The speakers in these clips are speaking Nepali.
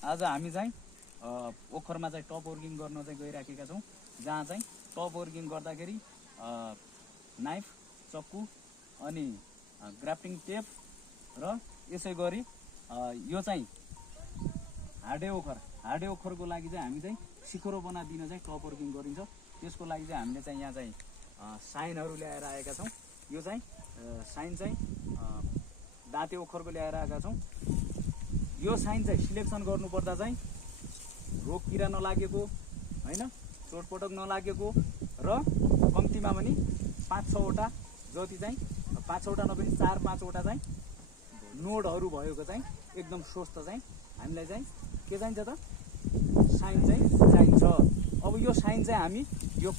आज हामी चाहिँ ओखरमा चाहिँ टप वर्किङ गर्न चाहिँ गइराखेका छौँ, जहाँ चाहिँ टप वर्किङ गर्दाखेरि नाइफ, चक्कु अनि ग्राफ्टिङ टेप र यसै गरी यो चाहिँ हाडे ओखरको लागि चाहिँ हामी चाहिँ सिखरो बनाइदिन चाहिँ टप वर्किङ गरिन्छ। त्यसको लागि चाहिँ हामीले चाहिँ यहाँ चाहिँ साइनहरू ल्याएर आएका छौँ। यो चाहिँ साइन चाहिँ दाँते ओखरको ल्याएर आएका छौँ। यो साइन चाहिँ सिलेक्सन गर्नुपर्दा चाहिँ रोग किरा नलागेको हैन, चोटपटक नलागेको र कम्तीमा पनि 5-6वटा जति चाहिँ 5-6वटा नभए 4-5वटा चाहिँ नोडहरू भएको चाहिँ एकदम स्वस्थ चाहिँ हामीलाई चाहिँ के चाहिन्छ त साइन चाहिँ चाहिन्छ। अब यो साइन चाहिँ हामी यो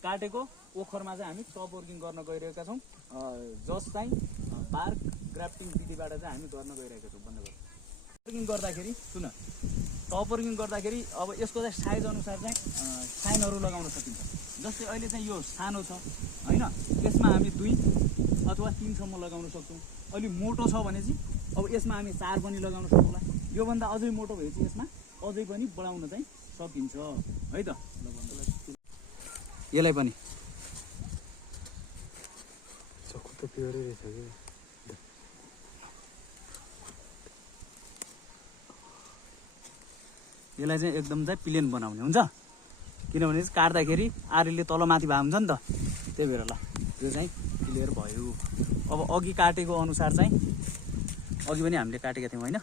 काटेको ओखरमा चाहिँ हामी टप वर्किङ गर्न गइरहेका छौँ। जस चाहिँ बार्क ग्राफ्टिङ विधिबाट चाहिँ हामी गर्न गइरहेका छौँ। वर्किङ गर्दाखेरि सुन, टप वर्किङ गर्दाखेरि अब यसको चाहिँ साइज अनुसार चाहिँ साइनहरू लगाउन सकिन्छ। जस्तै अहिले चाहिँ यो सानो छ हैन, यसमा हामी 2 अथवा 3 सम्म लगाउन सक्छौँ। अलि मोटो छ भने चाहिँ अब यसमा हामी 4 पनि लगाउन सक्छौँ। योभन्दा अझै मोटो भए चाहिँ यसमा अझै पनि बढाउन चाहिँ सकिन्छ है त। यसलाई पनि चक्कु त प्योरै रहेछ कि यसलाई चाहिँ एकदम चाहिँ प्लेन बनाउने हुन्छ, किनभने काट्दाखेरि आरीले तलमाथि भए हुन्छ नि त, त्यही भएर ल यो चाहिँ क्लियर भयो। अब अघि काटेको अनुसार चाहिँ अघि पनि हामीले काटेका थियौँ होइन,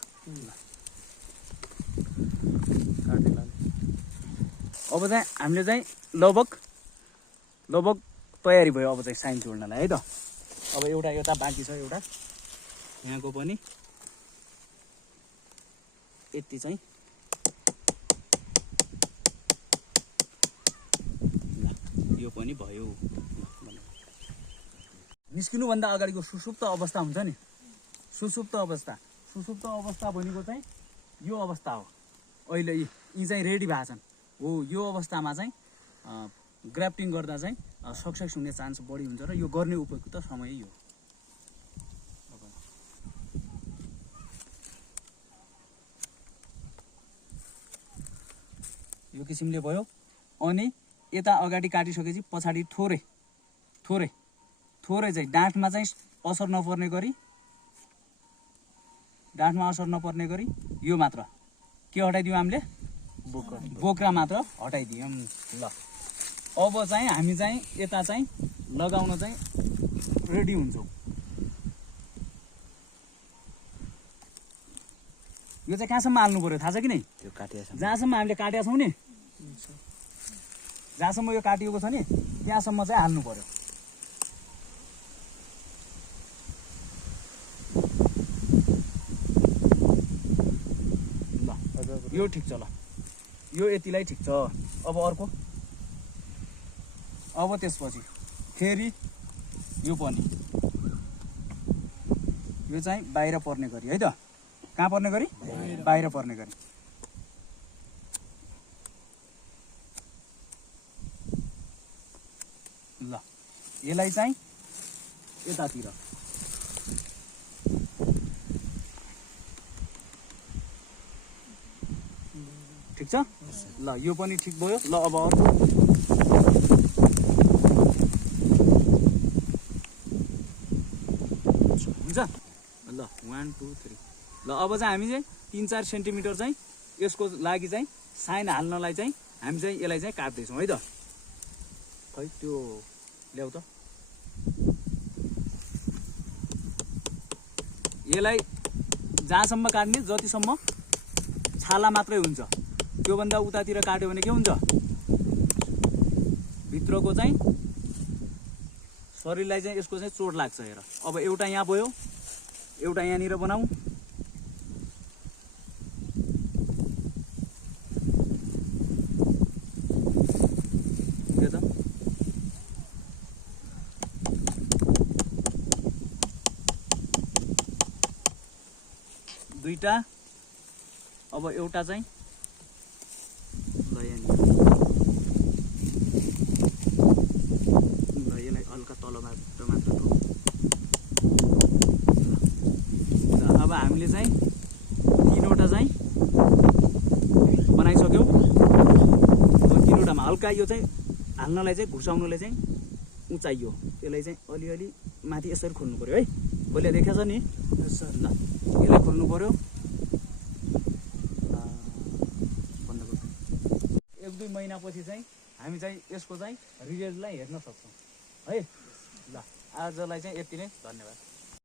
अब चाहिँ हामीले चाहिँ लगभग तयारी भयो अब चाहिँ साइन जोड्नलाई है त। अब एउटा यता बाँकी छ, एउटा यहाँको पनि यति चाहिँ यो पनि भयो। निस्किनुभन्दा अगाडिको सुसुप्त अवस्था हुन्छ नि, सुसुप्त अवस्था भनेको चाहिँ यो अवस्था हो। अहिले यी चाहिँ रेडी भएको छन् हो, यो अवस्थामा चाहिँ ग्राफ्टिङ गर्दा चाहिँ सक्सेस हुने चान्स बढी हुन्छ र यो गर्ने उपयुक्त समय यो। यो किसिमले भयो। अनि यता अगाडि काटिसकेपछि पछाडि थोरै चाहिँ डाँठमा चाहिँ असर नपर्ने गरी यो मात्र के हटाइदियौँ हामीले, बोक्रा मात्र हटाइदियौँ। ल अब चाहिँ हामी चाहिँ यता चाहिँ लगाउन चाहिँ रेडी हुन्छौँ। यो चाहिँ कहाँसम्म हाल्नु पर्यो थाहा छ कि नै? त्यो काटिएछ जहाँसम्म हामीले काटेका छौँ नि, जहाँसम्म यो काटिएको छ नि त्यहाँसम्म चाहिँ हाल्नु पर्यो। ल यो ठिक छ, ल यो यतिलाई ठिक छ। अब अर्को, अब त्यसपछि फेरि यो पनि यो चाहिँ बाहिर पर्ने गरी है त। कहाँ पर्ने गरी? बाहिर पर्ने गरी। ल यसलाई चाहिँ यतातिर ठिक छ। ल यो पनि ठिक भयो। ल अब अर्को हुन्छ। ल 1 2 3 ल अब चाहिँ हामी चाहिँ 3-4 सेन्टिमिटर चाहिँ यसको लागि चाहिँ साइन हाल्नलाई चाहिँ हामी चाहिँ यसलाई चाहिँ काट्दैछौँ है त। खै त्यो ल्याउ त, यसलाई जहाँसम्म काट्ने जतिसम्म छाला मात्रै हुन्छ, त्योभन्दा उतातिर काट्यो भने के हुन्छ, भित्रको चाहिँ शरीरलाई चाहिँ यसको चाहिँ चोट लाग्छ। हेर अब एउटा यहाँ भयो, एउटा यहाँनिर बनाऊ। त्यो त दुईटा। अब एउटा चाहिँ ल यहाँनिर, ल यसलाई हल्का तल मात्र। अब हामी हामीले चाहिँ 3वटा चाहिँ बनाइसक्यौँ। अब 3वटामा हल्का यो चाहिँ हाल्नलाई चाहिँ घुर्साउनुलाई चाहिँ उचाइ हो, त्यसलाई चाहिँ अलिअलि माथि यसरी खोल्नु पर्यो है। खोले देखेछ नि ल, यसलाई खोल्नु पर्यो। बन्द गर्नु। 1-2 महिनापछि चाहिँ हामी चाहिँ यसको चाहिँ रिजल्टलाई हेर्न सक्छौँ है। ल आजलाई चाहिँ यति नै, धन्यवाद।